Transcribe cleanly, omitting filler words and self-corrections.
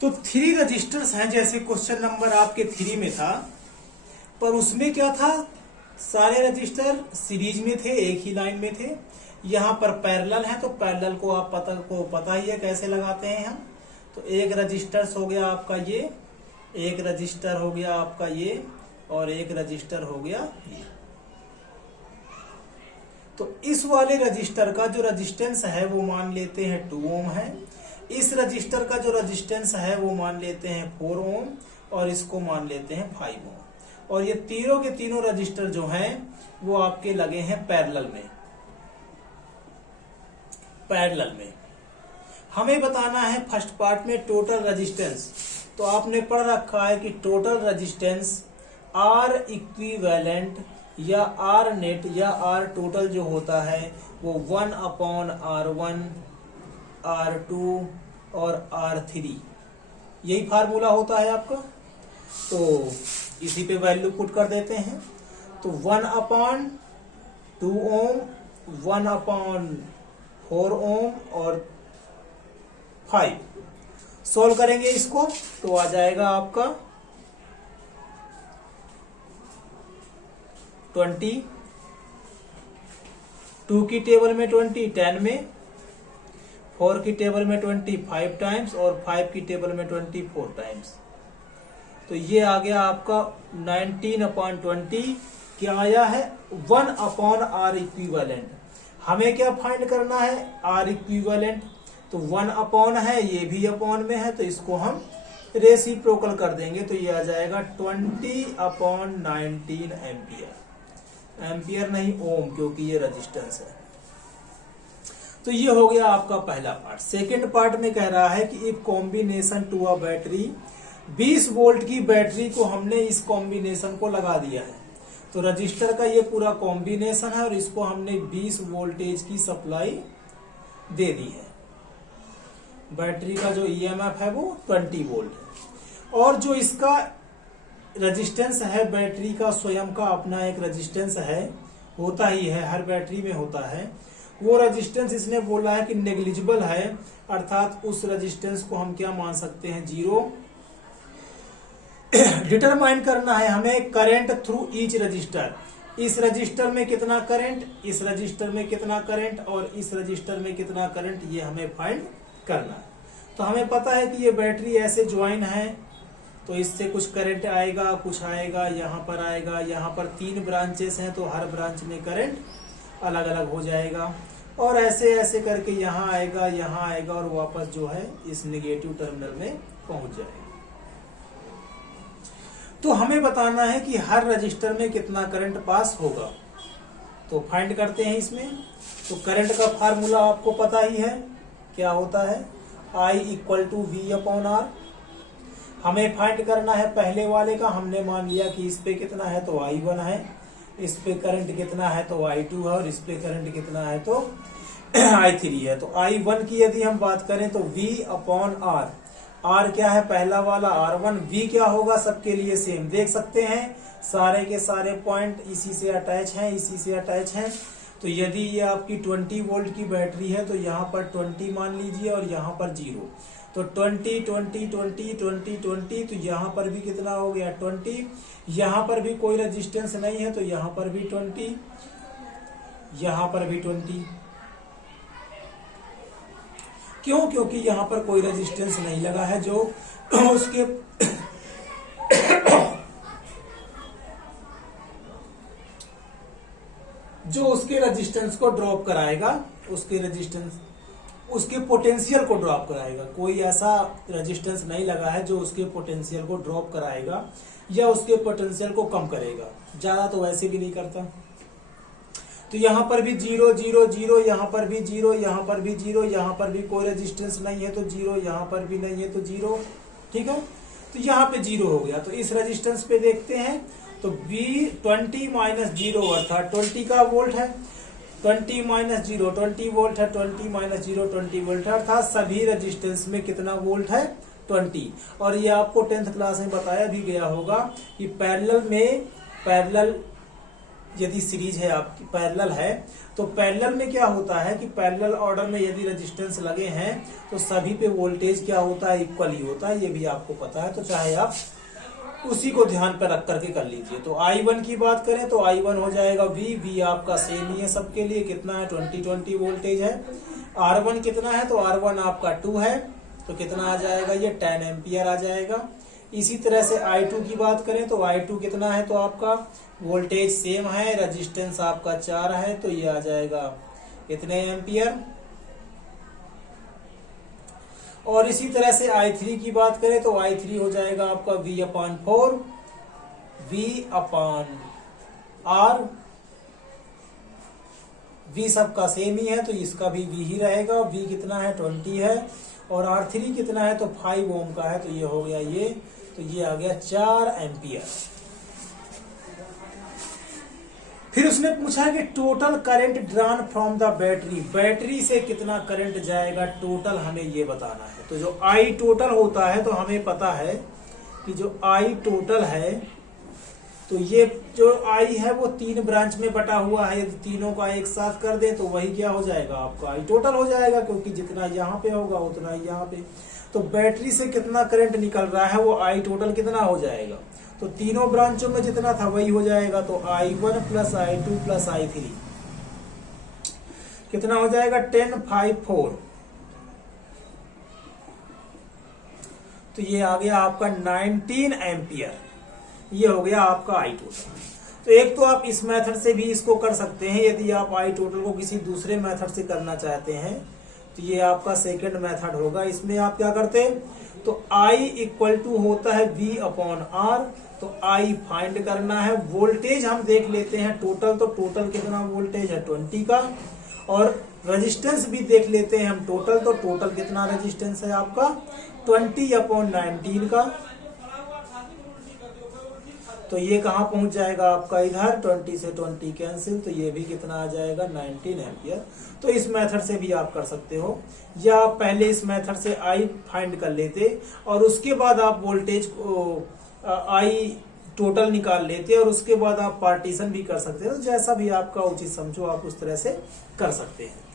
तो 3 रजिस्टर्स हैं, जैसे क्वेश्चन नंबर आपके 3 में था, पर उसमें क्या था, सारे रजिस्टर सीरीज में थे, एक ही लाइन में थे। यहाँ पर पैरेलल है, तो पैरेलल को आप पता ही है कैसे लगाते हैं हम। तो एक रजिस्टर हो गया आपका ये, एक रजिस्टर हो गया आपका ये, और एक रजिस्टर हो गया ये। तो इस वाले रजिस्टर का जो रेजिस्टेंस है वो मान लेते हैं 2 ओम है। इस रजिस्टर का जो रेजिस्टेंस है वो मान लेते हैं 4 ओम, और इसको मान लेते हैं 5 ओम। और ये तीनों के तीनों रजिस्टर जो हैं वो आपके लगे हैं पैरेलल में। पैरेलल में हमें बताना है फर्स्ट पार्ट में टोटल रेजिस्टेंस। तो आपने पढ़ रखा है कि टोटल रेजिस्टेंस आर इक्विवेलेंट या आर नेट या आर टोटल जो होता है वो 1/R1, R2 और R3, यही फार्मूला होता है आपका। तो इसी पे वैल्यू पुट कर देते हैं। तो 1/2 ओम, 1/4 ओम और 5 सोल्व करेंगे इसको, तो आ जाएगा आपका 20। 2 की टेबल में 20, 10 में, 4 की टेबल में 20 5 टाइम्स, और 5 की टेबल में 20 4 टाइम्स। तो ये आ गया आपका 19/20। क्या आया है, 1/R इक्विवेलेंट। हमें क्या फाइंड करना है, R इक्विवेलेंट। तो 1 है, ये भी अपॉन में है, तो इसको हम रेसिप्रोकल कर देंगे, तो ये आ जाएगा 20/19 एम्पियर। एम्पियर नहीं ओम, क्योंकि ये रेजिस्टेंस है। तो ये हो गया आपका पहला पार्ट। सेकेंड पार्ट में कह रहा है कि if combination to a battery, 20 volt की बैटरी को हमने इस कॉम्बिनेशन को लगा दिया है। तो रजिस्टर का ये पूरा कॉम्बिनेशन है और इसको हमने 20 वोल्टेज की सप्लाई दे दी है। बैटरी का जो ईएमएफ है वो 20 वोल्ट है। और जो इसका रेजिस्टेंस है, बैटरी का स्वयं का अपना एक रेजिस्टेंस है, होता ही है, हर बैटरी में होता है। वो रेजिस्टेंस इसने बोला है कि नेग्लिजिबल है, अर्थात उस रेजिस्टेंस को हम क्या मान सकते हैं, 0। डिटरमाइन करना है हमें करंट थ्रू ईच रजिस्टर। इस रजिस्टर में कितना करंट, इस रजिस्टर में कितना करंट, और इस रजिस्टर में कितना करंट, ये हमें फाइंड करना है। तो हमें पता है कि ये बैटरी ऐसे ज्वाइन है, तो इससे कुछ करंट आएगा, कुछ आएगा, यहाँ पर आएगा। यहाँ पर 3 ब्रांचेस हैं, तो हर ब्रांच में करंट अलग अलग हो जाएगा, और ऐसे ऐसे करके यहाँ आएगा, और वापस जो है इस नेगेटिव टर्मिनल में पहुंच जाएगा। तो हमें बताना है कि हर रजिस्टर में कितना करंट पास होगा। तो फाइंड करते हैं इसमें। तो करंट का फार्मूला आपको पता ही है, क्या होता है, I = V/R। हमें फाइंड करना है पहले वाले का। हमने मान लिया कि इस पे कितना है, तो I1 है, इस पे करंट कितना है, तो I2 है, और इस पे करंट कितना है, तो I3 है। तो I1 की यदि हम बात करें तो V/R। R क्या है, पहला वाला R1। V क्या होगा, सबके लिए सेम, देख सकते हैं सारे के सारे पॉइंट इसी से अटैच हैं, इसी से अटैच हैं। तो यदि ये आपकी 20 वोल्ट की बैटरी है, तो यहाँ पर 20 मान लीजिए, और यहाँ पर 0। तो 20 20 20 20 20, तो यहाँ पर भी कितना हो गया, 20। यहाँ पर भी कोई रेजिस्टेंस नहीं है, तो यहाँ पर भी 20, यहाँ पर भी 20। क्यों, क्योंकि यहाँ पर कोई रेजिस्टेंस नहीं लगा है जो उसके रेजिस्टेंस को ड्रॉप कराएगा, उसके पोटेंशियल को ड्रॉप कराएगा। कोई ऐसा रेजिस्टेंस नहीं लगा है जो उसके पोटेंशियल को ड्रॉप कराएगा या उसके पोटेंशियल को कम करेगा। ज्यादा तो वैसे भी नहीं करता। तो यहाँ पर भी 0 0 0, यहाँ पर भी 0, यहाँ पर भी 0, यहाँ पर भी कोई रेजिस्टेंस नहीं है तो 0, यहाँ पर भी नहीं है तो 0। ठीक है, तो यहाँ पे 0 हो गया। तो इस रेजिस्टेंस पे देखते हैं, तो V20 - 0 अर्थात 20 का वोल्ट है, 20 - 0 20 वोल्ट है, 20 - 0 20 वोल्ट है, अर्थात सभी रेजिस्टेंस में कितना वोल्ट है, 20। और ये आपको 10th क्लास में बताया भी गया होगा कि पैरेलल यदि सीरीज है आपकी, पैरेलल है, तो पैरेलल में क्या होता है कि पैरेलल ऑर्डर में यदि रेजिस्टेंस लगे हैं तो सभी पे वोल्टेज क्या होता है, इक्वल ही होता है, ये भी आपको पता है। तो चाहे आप उसी को ध्यान पर रख करके कर लीजिए। तो I1 की बात करें तो I1 हो जाएगा V आपका सेम ही है सबके लिए, कितना है 20 वोल्टेज है। R1 कितना है, तो R1 आपका 2 है, तो कितना आ जाएगा, ये 10 एम्पियर आ जाएगा। इसी तरह से I2 की बात करें तो I2 कितना है, तो आपका वोल्टेज सेम है, रेजिस्टेंस आपका 4 है, तो ये आ जाएगा इतने एम्पियर। और इसी तरह से I3 की बात करें तो I3 हो जाएगा आपका V/4, V/R, V सबका सेम ही है तो इसका भी V ही रहेगा। V कितना है 20 है, और R3 कितना है तो 5 ओम का है, तो ये हो गया ये, तो ये आ गया 4 एम्पियर। फिर उसने पूछा कि total current drawn from the battery, battery से कितना करंट जाएगा टोटल, हमें ये बताना है। तो जो I टोटल होता है तो हमें पता है कि जो I टोटल है, तो ये जो I है वो 3 ब्रांच में बटा हुआ है, यदि तीनों का एक साथ कर दें तो वही क्या हो जाएगा, आपका I टोटल हो जाएगा, क्योंकि जितना यहाँ पे होगा उतना ही यहाँ पे। तो बैटरी से कितना करंट निकल रहा है वो I टोटल कितना हो जाएगा, तो तीनों ब्रांचों में जितना था वही हो जाएगा। तो I1 plus I2 plus I3 कितना हो जाएगा 10, 5, 4, तो ये आ गया आपका 19 एम्पियर। ये हो गया आपका I टोटल। तो एक तो आप इस मेथड से भी इसको कर सकते हैं, यदि आप I टोटल को किसी दूसरे मेथड से करना चाहते हैं तो ये आपका सेकंड मेथड होगा। इसमें आप क्या करते हैं, तो I इक्वल टू होता है V/R, तो I फाइंड करना है। वोल्टेज हम देख लेते हैं टोटल, तो टोटल कितना वोल्टेज है 20 का, और रेजिस्टेंस भी देख लेते हैं हम टोटल, तो टोटल कितना रेजिस्टेंस है आपका 20/19 का। तो ये कहाँ पहुंच जाएगा आपका, इधर 20 से 20 कैंसिल, तो ये भी कितना आ जाएगा 19 एम्पियर। तो इस मेथड से भी आप कर सकते हो, या आप पहले इस मेथड से I फाइंड कर लेते और उसके बाद आप वोल्टेज को I टोटल निकाल लेते और उसके बाद आप पार्टीशन भी कर सकते हो। तो जैसा भी आपका उचित समझो आप उस तरह से कर सकते हैं।